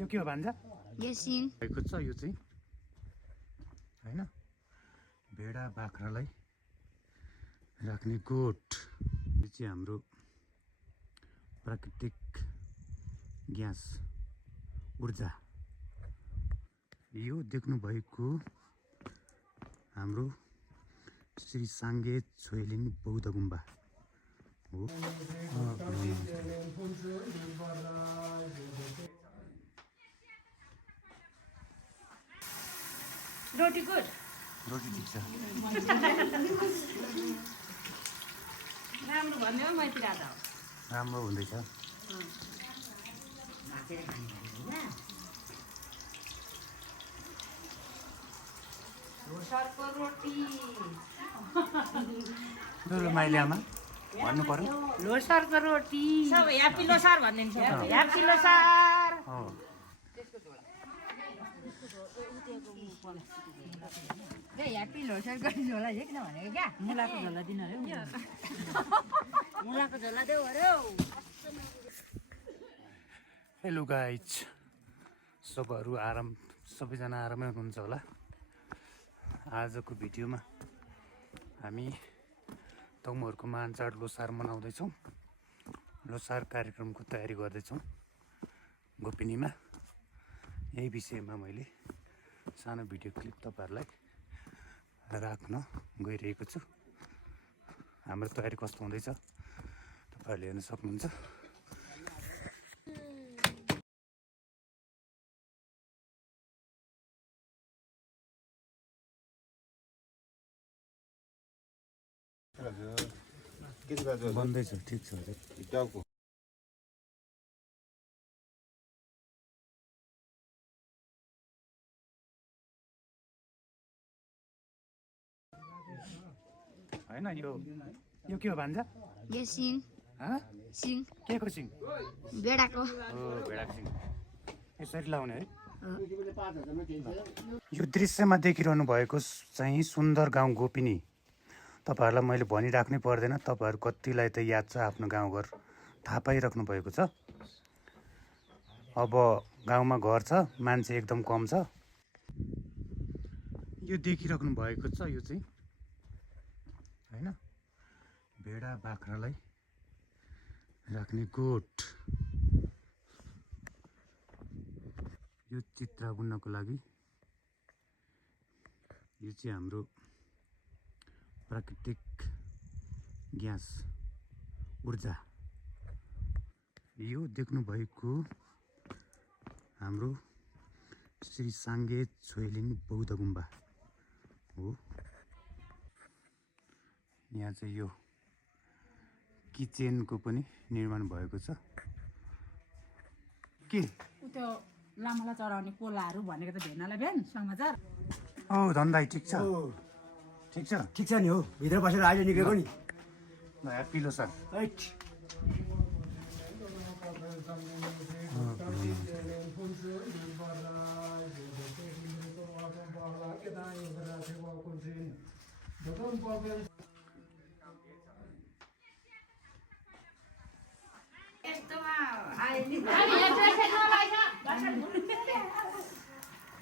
यो के हो भान्जा? यो सिङ भएको छ यो चाहिँ हैन भेडा बाख्रालाई राख्ने गोठ। यो चाहिँ हाम्रो प्राकृतिक ग्यास ऊर्जा। यो देख्नु भएको हाम्रो श्री साङ्गे छोइलिङ बौद्ध गुम्बा हो। रोटी गुड रोटी ठिक छ। राम्रो भन्ने हो मैत्री राजा हो। राम्रो हुँदैछ। लोसारको रोटी माइली आमा भन्नु पर्यो। लोसारको रोटी सब ह्याप्पी लोसार भनिदिन्छ। ह्याप्पी लोसार ह्याप्पी लोसारको झोला है किन भनेको क्या मुलाको झोला दिनु अरे मुलाको झोला देऊ अरे। हेलो गाइज, सबैजना आरामै हुनुहुन्छ होला। आजको भिडियोमा हामी तमुहरूको मानचाड लोसार मनाउँदैछौँ। लोसार कार्यक्रमको तयारी गर्दैछौँ गोपिनीमा। यही विषयमा मैले सानो भिडियो क्लिप तपाईँहरूलाई राख्न गइरहेको छु। हाम्रो तयारी कस्तो हुँदैछ तपाईँहरूले हेर्न सक्नुहुन्छ। बन्दैछ, ठिक छ हजुर। हैन यो के हो भान्जा? यो सिङ सिङ के को सिङ? भेडाको भेडाको सिङ। यसरी लाउने है। यो दृश्यमा देखिरहनु भएको चाहिँ सुन्दर गाउँ गोपिनी। तपाईँहरूलाई मैले भनिराख्नै पर्दैन, तपाईँहरू कतिलाई त याद छ आफ्नो गाउँघर, थाहा पाइराख्नु भएको छ। अब गाउँमा घर छ, मान्छे एकदम कम छ। यो देखिराख्नु भएको छ यो चाहिँ हैन भेडा बाख्रालाई राख्ने गोठ। यो चित्र बुन्नको लागि यो चाहिँ हाम्रो प्राकृतिक ग्यास ऊर्जा। यो देख्नु भएको हाम्रो श्री साङ्गे छोइलिङ बौद्ध गुम्बा हो। यहाँ चाहिँ यो किचनको पनि निर्माण भएको छ। के त्यो लामालाई चढाउने कोलाहरू भनेको त भेनालाई बिहान समाचार। धन्दाई ठिक छ, ठिक छ, ठिक छ नि हो। भित्र बसेर अहिले निक्लेको नि ह्याप्पी लोसार।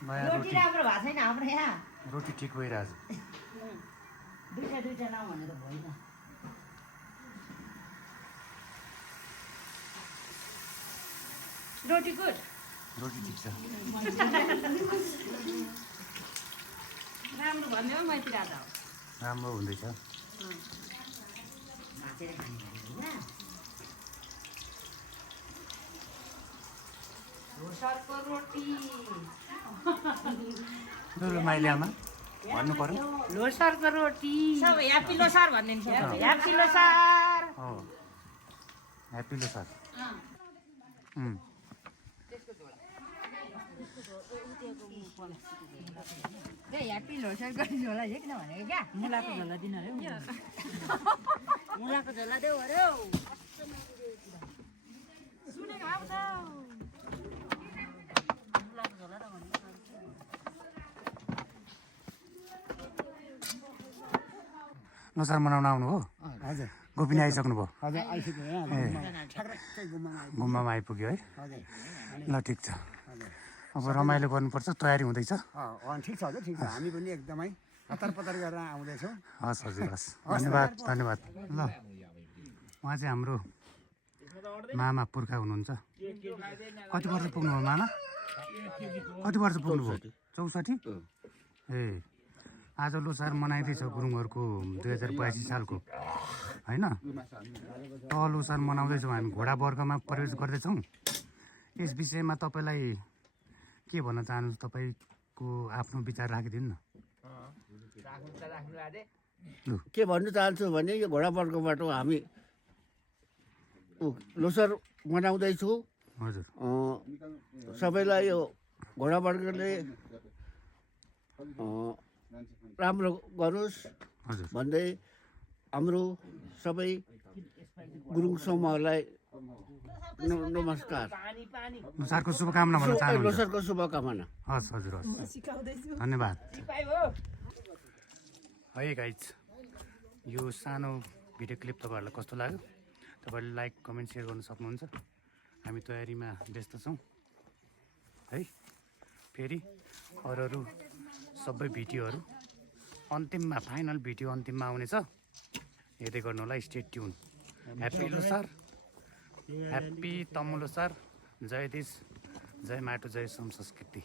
रोटी राम्रो भएको छैन हाम्रो यहाँ। रोटी ठिक भइरहेछ। दुईटा नाउँ भनेर भएन। रोटी गुड रोटी ठिक छ। राम्रो भन्ने हो मैत्री राजा हो। राम्रो हुँदैछ। लोसारको रोटी माइली आमा भन्नु पर्यो। लोसारको रोटी सब ह्याप्पी लोसार भनिदिन्छ। Happy Losar happy Losar. Happy लोसारको झोला है किन भनेको क्या मुलाको झोला दिनु अरे मुलाको झोला देऊ अरे। सुनेको आउँछ मुलाको झोला त भन्नु। लोसार मनाउन आउनु हो? हजुर गोपिनी आइसक्नु भयो? हजुर आइसक्यो। गुम्बामा गुम्बामा आइपुग्यो है। ल ठिक छ। अब रमाइलो गर्नुपर्छ, तयारी हुँदैछ। ठिक छ हजुर, ठिक छ। हामी पनि एकदमै हतार पतार गरेर आउँदैछौँ। हस् हजुर, हस्, धन्यवाद धन्यवाद। ल उहाँ चाहिँ हाम्रो मामा पुर्खा हुनुहुन्छ। कति वर्ष पुग्नुभयो मामा? कति वर्ष पुग्नुभयो? 64? ए आज लोसार मनाइँदैछ गुरुङहरूको 2082 सालको होइन। लोसार मनाउँदैछौँ हामी, घोडा वर्गमा प्रवेश गर्दैछौँ। यस विषयमा तपाईँलाई के भन्न चाहनुहुन्छ? तपाईँको आफ्नो विचार राखिदिनु न। के भन्नु चाहन्छु भने यो घोडा वर्गबाट हामी लोसार मनाउँदैछु। हजुर सबैलाई यो घोडा वर्गले राम्रो गरोस् हजुर भन्दै हाम्रो सबै गुरुङ समूहलाई नमस्कार, लोसारको शुभकामना भन्न चाहनुहुन्छ? लोसारको शुभकामना। हस् हजुर, हस्, धन्यवाद। है गाइज, यो सानो भिडियो क्लिप तपाईँहरूलाई कस्तो लाग्यो? तपाईँहरूले लाइक कमेन्ट सेयर गर्न सक्नुहुन्छ। हामी तयारीमा व्यस्त छौँ है। फेरि अरू सबै भिडियोहरू अन्तिममा, फाइनल भिडियो अन्तिममा आउनेछ, हेर्दै गर्नु होला। Stay tune. Happy Losar, happy Tamu Losar. जय देश, जय माटो, जय श्रम संस्कृति।